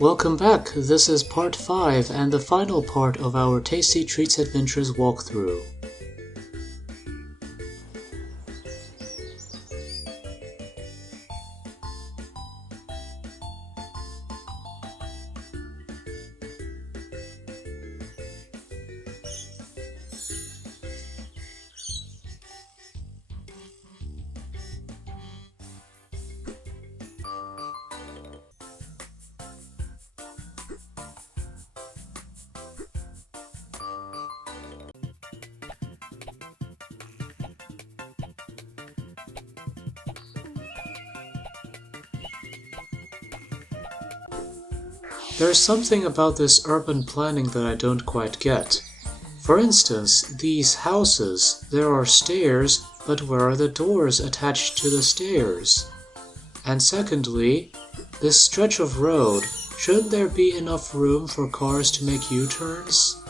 Welcome back, this is part 5 and the final part of our Tasty Treats Adventures walkthrough. There's something about this urban planning that I don't quite get. For instance, these houses, there are stairs, but where are the doors attached to the stairs? And secondly, this stretch of road, shouldn't there be enough room for cars to make U-turns?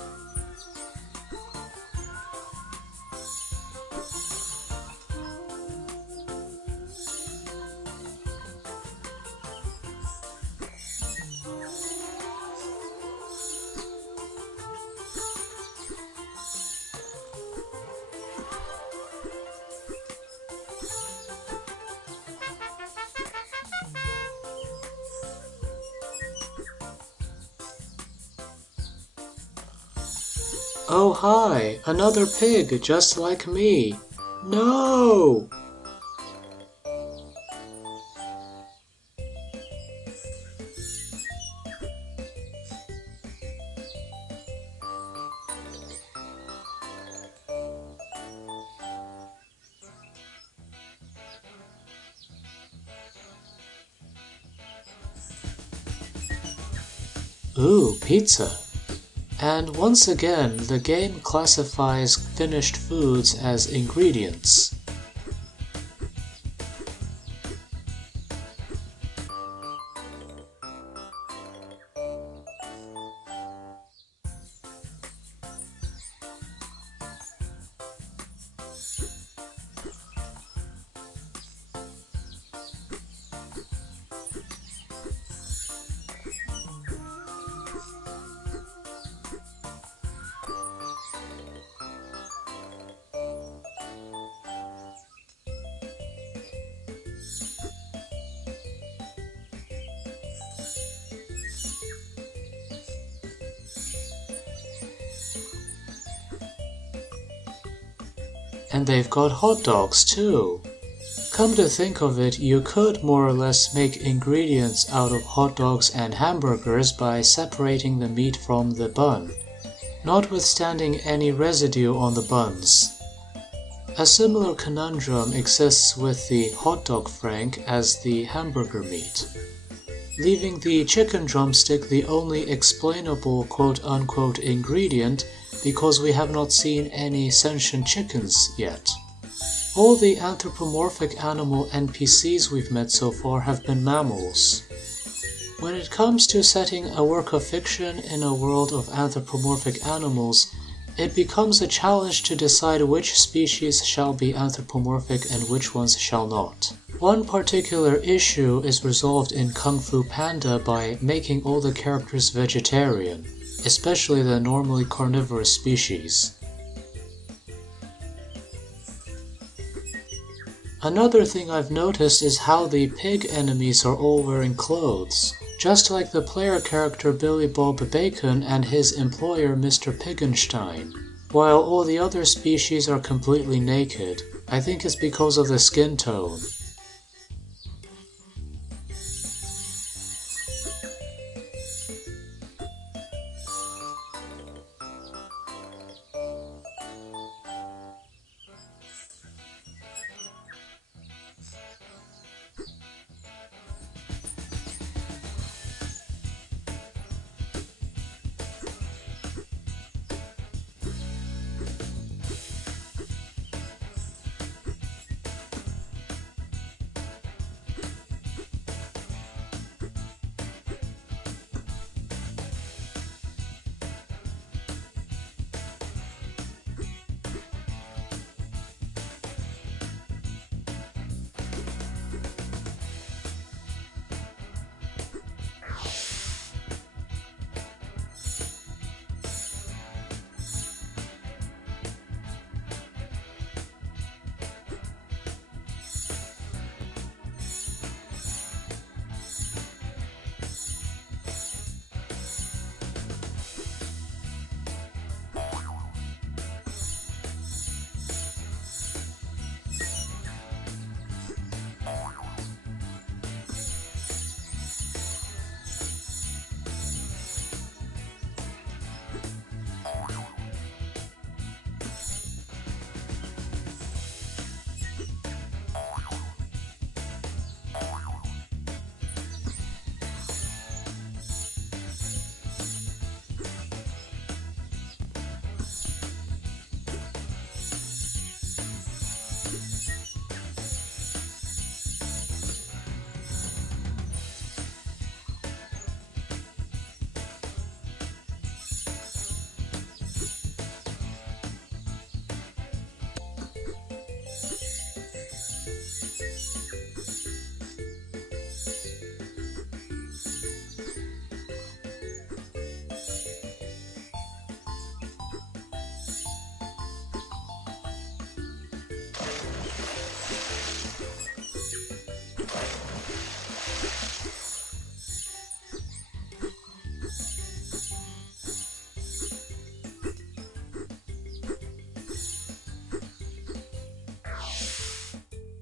Oh hi, another pig just like me. No! Ooh, pizza. And once again, the game classifies finished foods as ingredients. And they've got hot dogs too. Come to think of it, you could more or less make ingredients out of hot dogs and hamburgers by separating the meat from the bun, notwithstanding any residue on the buns. A similar conundrum exists with the hot dog frank as the hamburger meat, leaving the chicken drumstick the only explainable quote-unquote ingredient because we have not seen any sentient chickens yet. All the anthropomorphic animal NPCs we've met so far have been mammals. When it comes to setting a work of fiction in a world of anthropomorphic animals, it becomes a challenge to decide which species shall be anthropomorphic and which ones shall not. One particular issue is resolved in Kung Fu Panda by making all the characters vegetarian, especially the normally carnivorous species. Another thing I've noticed is how the pig enemies are all wearing clothes, just like the player character Billy Bob Bacon and his employer Mr. Piggenstein, while all the other species are completely naked. I think it's because of the skin tone.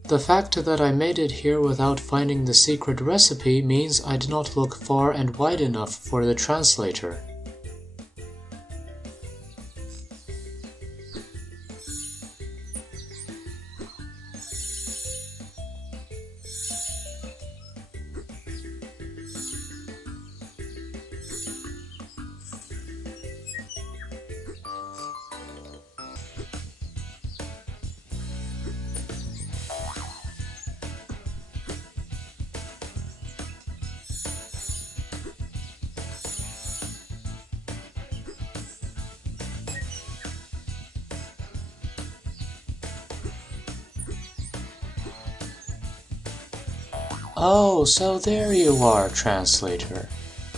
The fact that I made it here without finding the secret recipe means I did not look far and wide enough for the translator. Oh, so there you are, translator.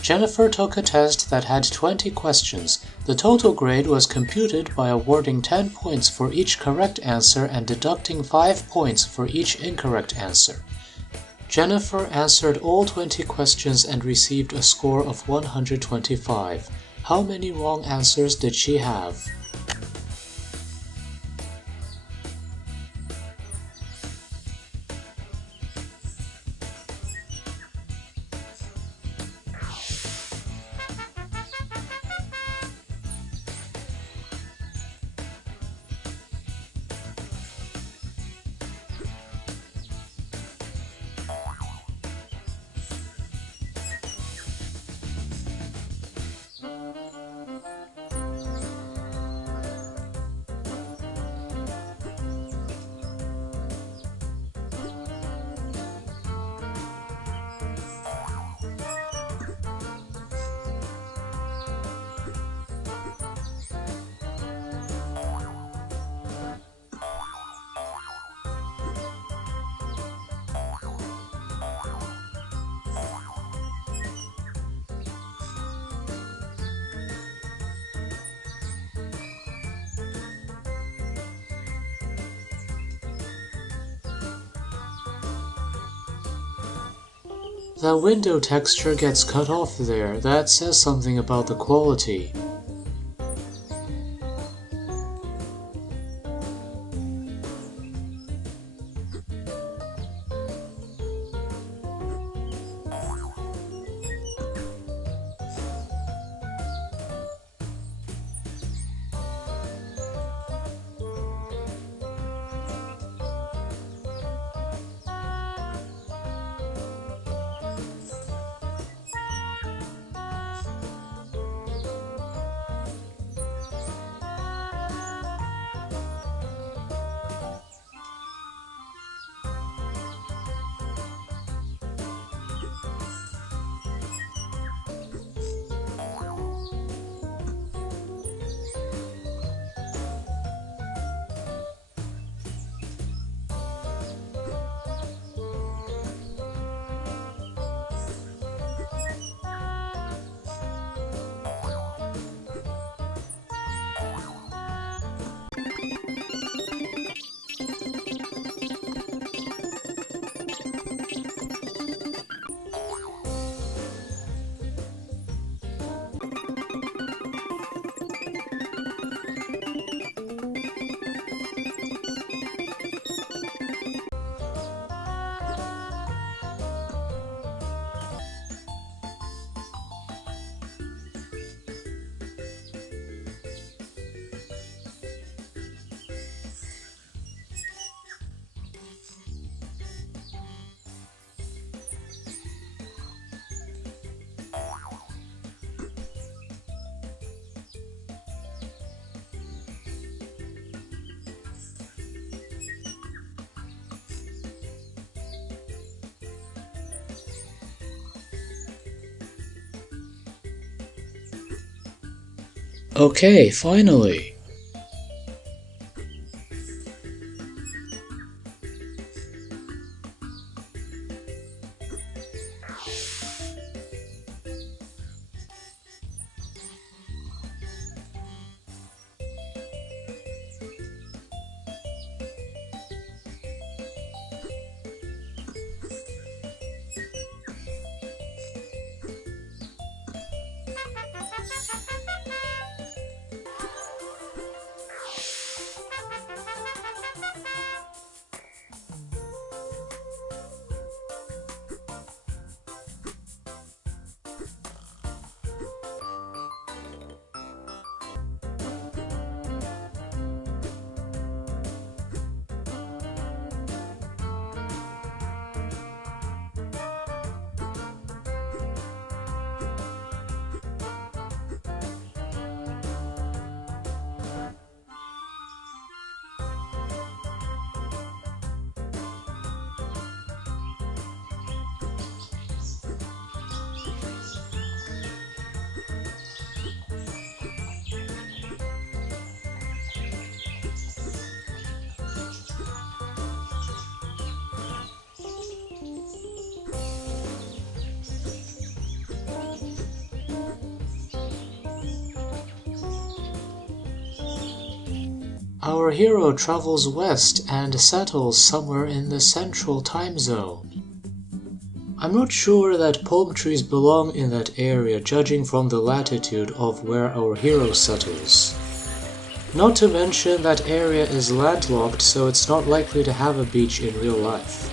Jennifer took a test that had 20 questions. The total grade was computed by awarding 10 points for each correct answer and deducting 5 points for each incorrect answer. Jennifer answered all 20 questions and received a score of 125. How many wrong answers did she have? The window texture gets cut off there. That says something about the quality. Okay, finally. Our hero travels west and settles somewhere in the central time zone. I'm not sure that palm trees belong in that area judging from the latitude of where our hero settles. Not to mention that area is landlocked, so it's not likely to have a beach in real life.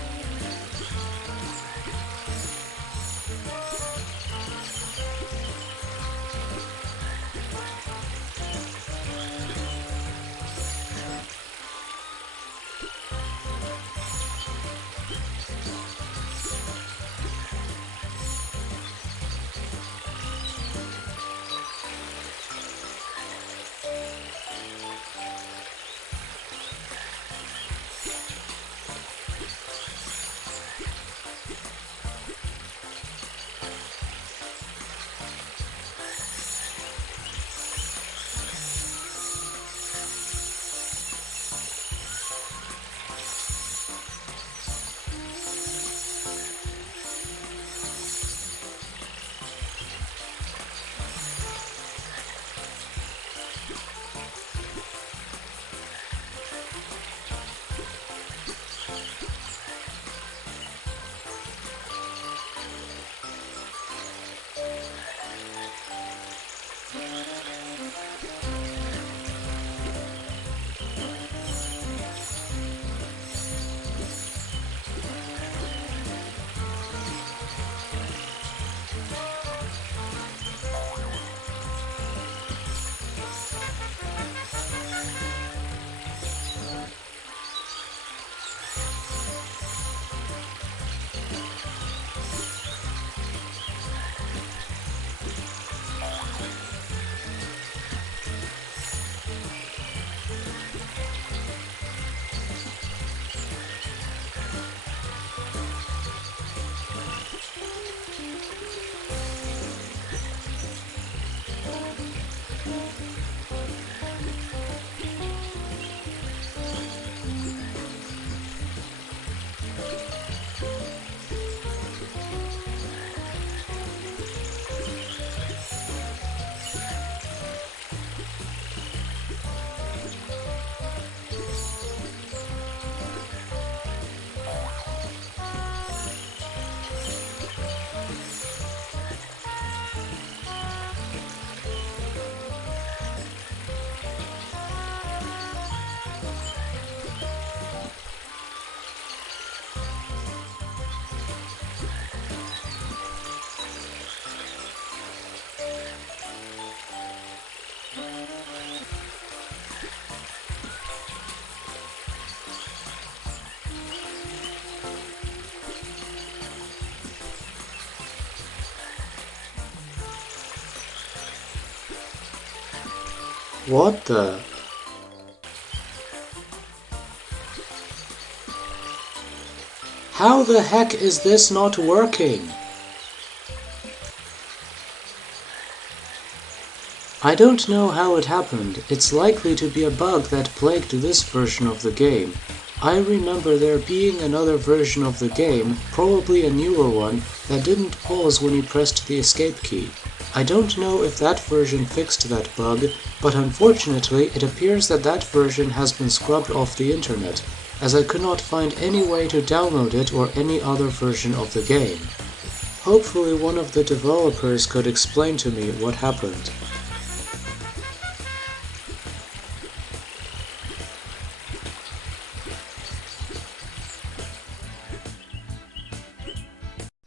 What the? How the heck is this not working? I don't know how it happened. It's likely to be a bug that plagued this version of the game. I remember there being another version of the game, probably a newer one, that didn't pause when you pressed the escape key. I don't know if that version fixed that bug, but unfortunately it appears that that version has been scrubbed off the internet, as I could not find any way to download it or any other version of the game. Hopefully one of the developers could explain to me what happened.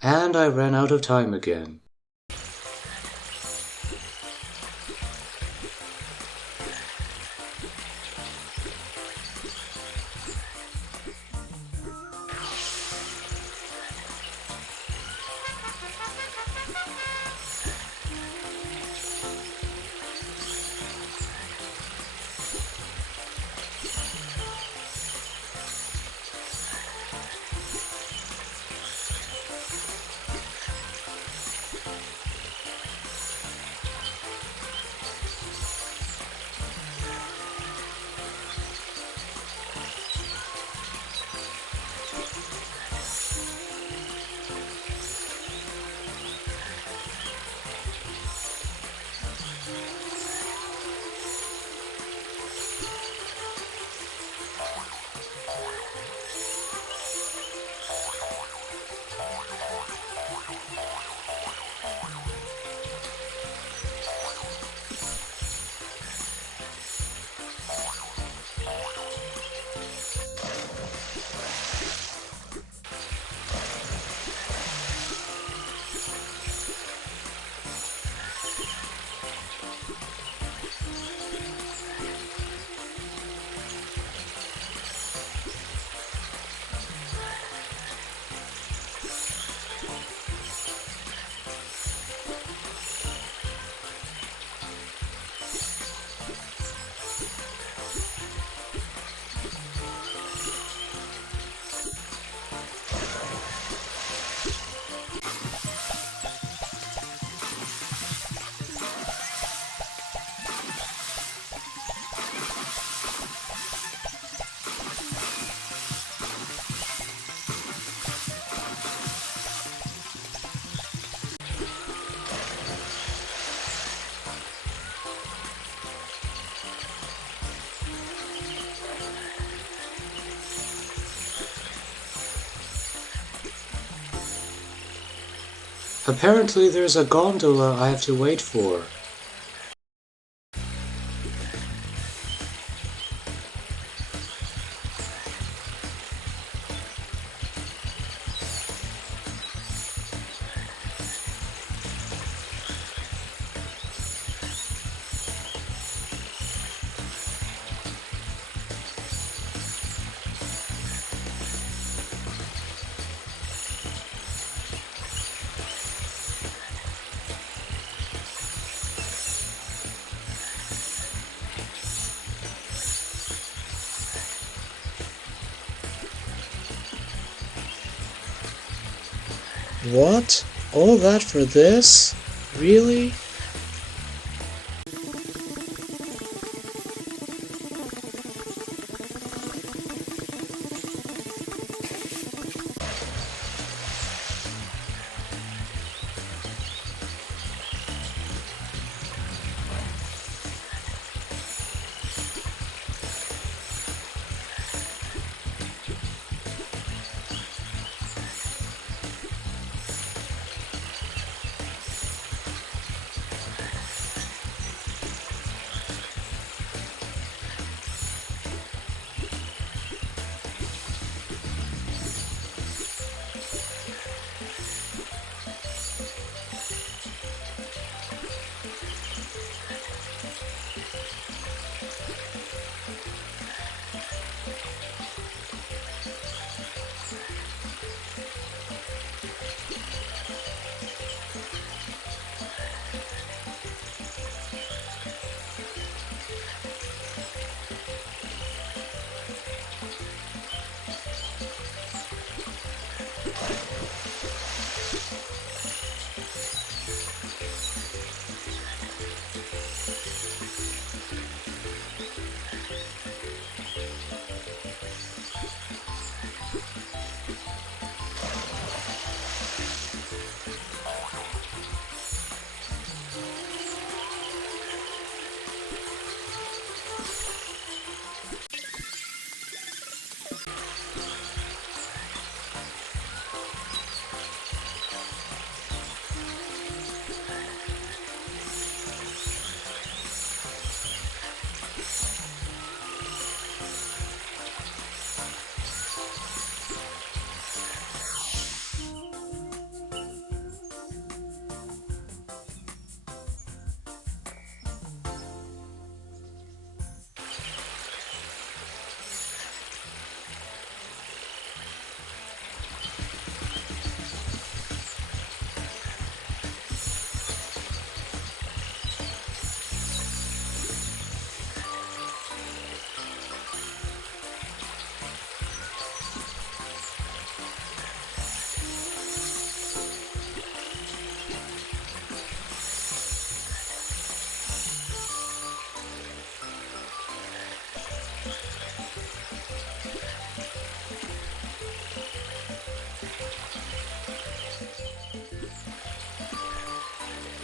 And I ran out of time again. Apparently there's a gondola I have to wait for. What? All that for this? Really?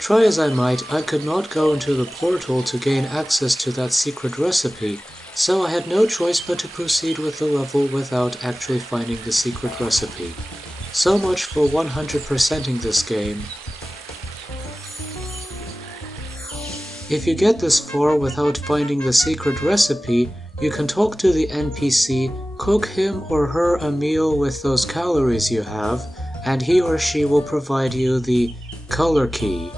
Try as I might, I could not go into the portal to gain access to that secret recipe, so I had no choice but to proceed with the level without actually finding the secret recipe. So much for 100%ing this game. If you get this far without finding the secret recipe, you can talk to the NPC, cook him or her a meal with those calories you have, and he or she will provide you the color key.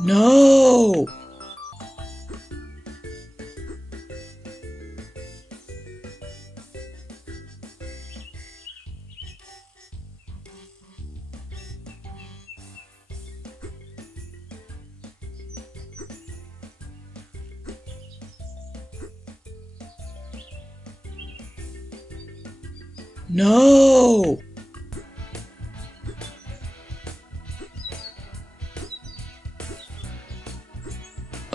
No! No!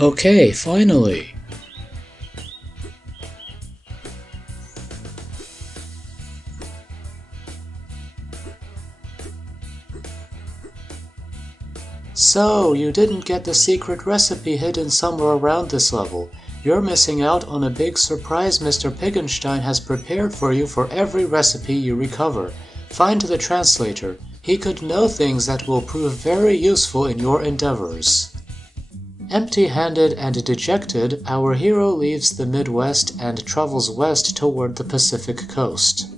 Okay, finally. So, you didn't get the secret recipe hidden somewhere around this level. You're missing out on a big surprise Mr. Piggenstein has prepared for you for every recipe you recover. Find the translator. He could know things that will prove very useful in your endeavors. Empty-handed and dejected, our hero leaves the Midwest and travels west toward the Pacific coast.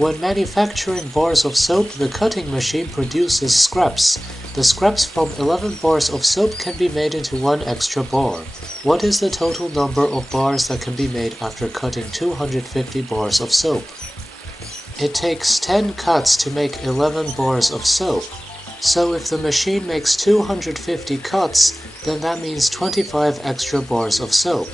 When manufacturing bars of soap, the cutting machine produces scraps. The scraps from 11 bars of soap can be made into one extra bar. What is the total number of bars that can be made after cutting 250 bars of soap? It takes 10 cuts to make 11 bars of soap. So if the machine makes 250 cuts, then that means 25 extra bars of soap.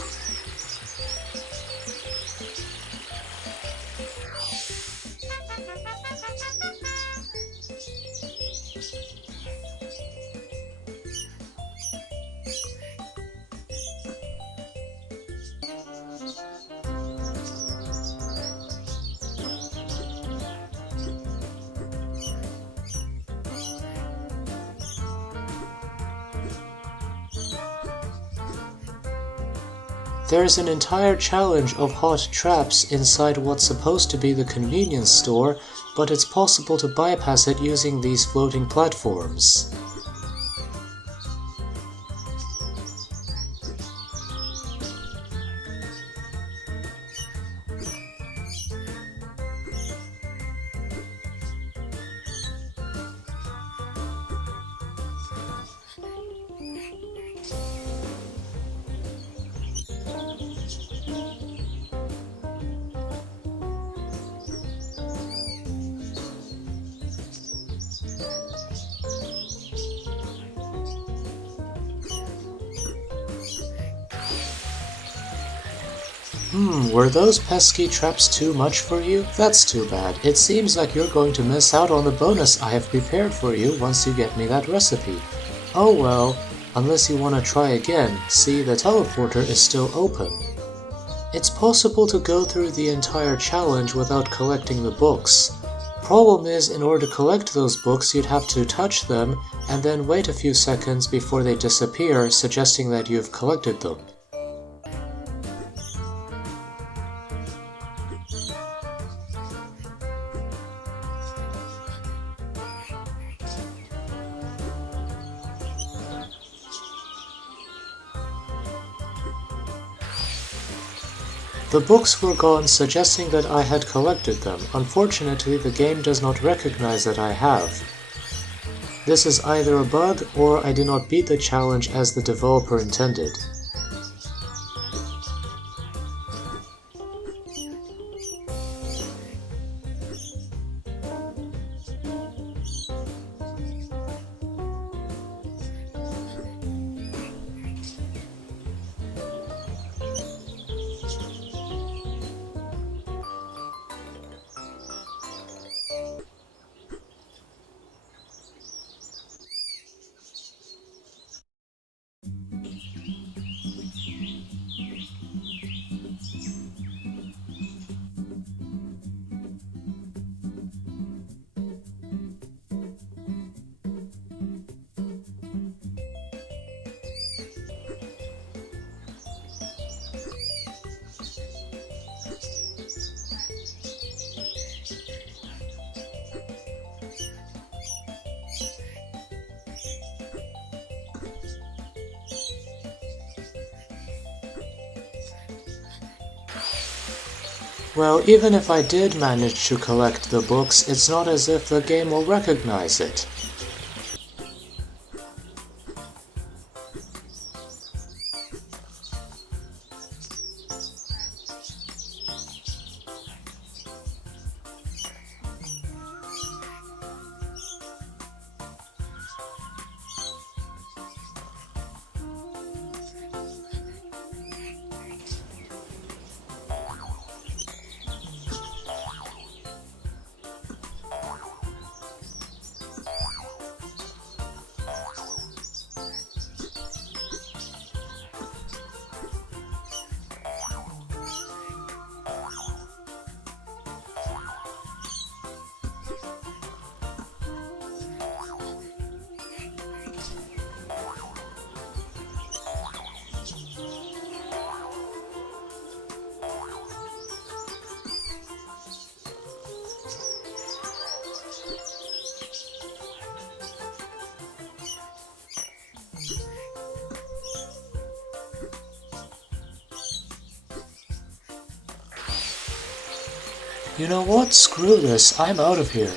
There's an entire challenge of hot traps inside what's supposed to be the convenience store, but it's possible to bypass it using these floating platforms. Were those pesky traps too much for you? That's too bad. It seems like you're going to miss out on the bonus I have prepared for you once you get me that recipe. Oh well, unless you want to try again, see, the teleporter is still open. It's possible to go through the entire challenge without collecting the books. Problem is, in order to collect those books, you'd have to touch them and then wait a few seconds before they disappear, suggesting that you've collected them. The books were gone, suggesting that I had collected them. Unfortunately, the game does not recognize that I have. This is either a bug, or I did not beat the challenge as the developer intended. Well, even if I did manage to collect the books, it's not as if the game will recognize it. You know what? Screw this. I'm out of here.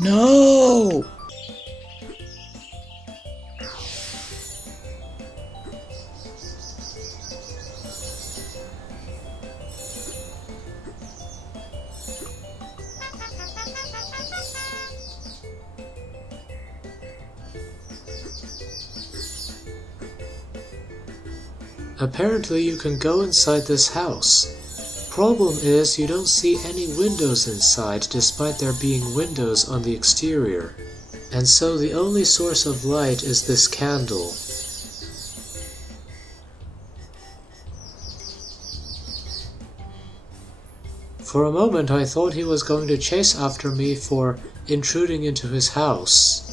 No! Apparently you can go inside this house. Problem is you don't see any windows inside despite there being windows on the exterior. And so the only source of light is this candle. For a moment I thought he was going to chase after me for intruding into his house.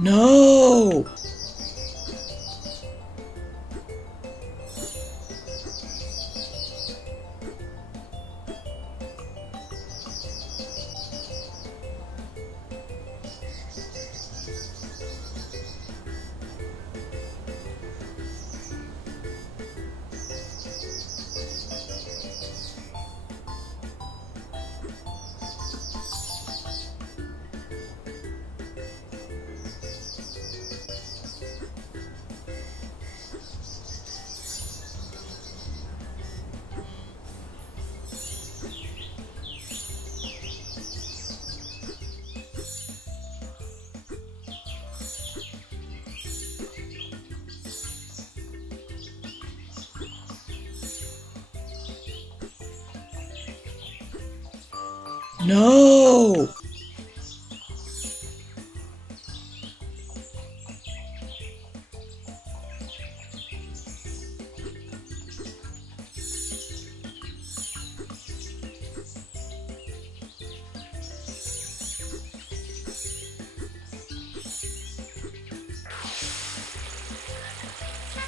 No! No!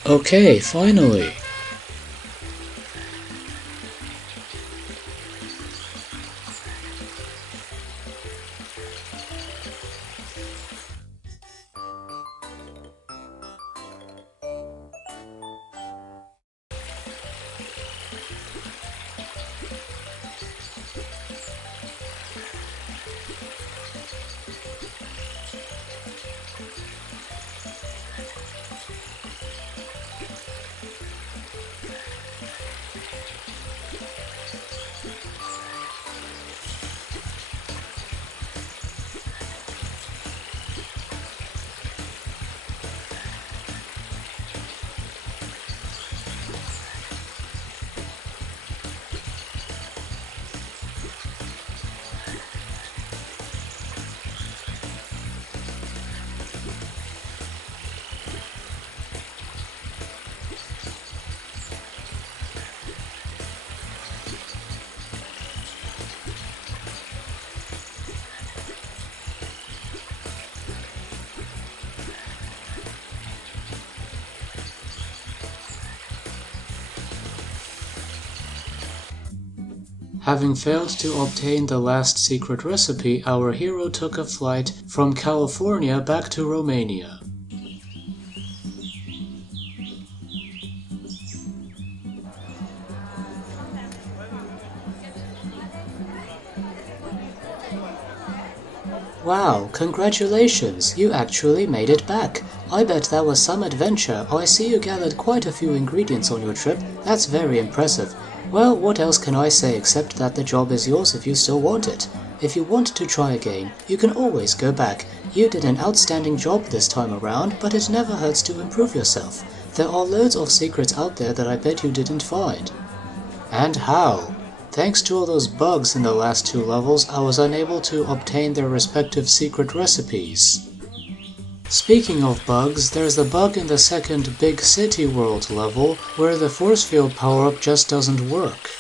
Okay, finally. Having failed to obtain the last secret recipe, our hero took a flight from California back to Romania. Wow, congratulations, you actually made it back. I bet that was some adventure. I see you gathered quite a few ingredients on your trip. That's very impressive. Well, what else can I say except that the job is yours if you still want it. If you want to try again, you can always go back. You did an outstanding job this time around, but it never hurts to improve yourself. There are loads of secrets out there that I bet you didn't find. And how? Thanks to all those bugs in the last 2 levels, I was unable to obtain their respective secret recipes. Speaking of bugs, there's the bug in the second Big City World level where the force field power-up just doesn't work,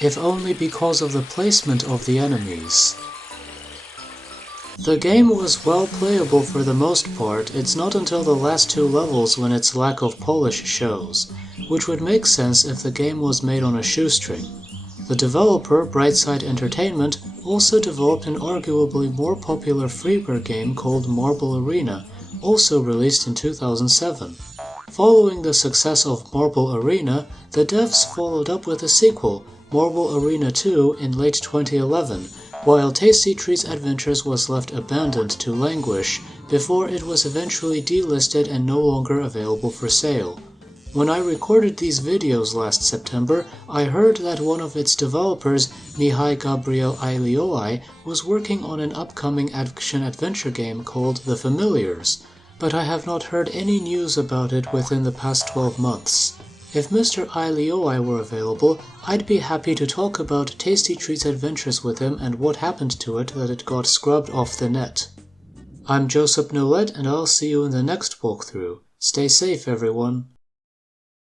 if only because of the placement of the enemies. The game was well playable for the most part. It's not until the last 2 levels when its lack of polish shows, which would make sense if the game was made on a shoestring. The developer, Brightside Entertainment, also developed an arguably more popular freeware game called Marble Arena, also released in 2007. Following the success of Marble Arena, the devs followed up with a sequel, Marble Arena 2, in late 2011, while Tasty Treats Adventures was left abandoned to languish before it was eventually delisted and no longer available for sale. When I recorded these videos last September, I heard that one of its developers, Mihai Gabriel Ilioi, was working on an upcoming action-adventure game called The Familiars, but I have not heard any news about it within the past 12 months. If Mr. Ilioi were available, I'd be happy to talk about Tasty Treats Adventures with him and what happened to it that it got scrubbed off the net. I'm Joseph Nolet, and I'll see you in the next walkthrough. Stay safe, everyone.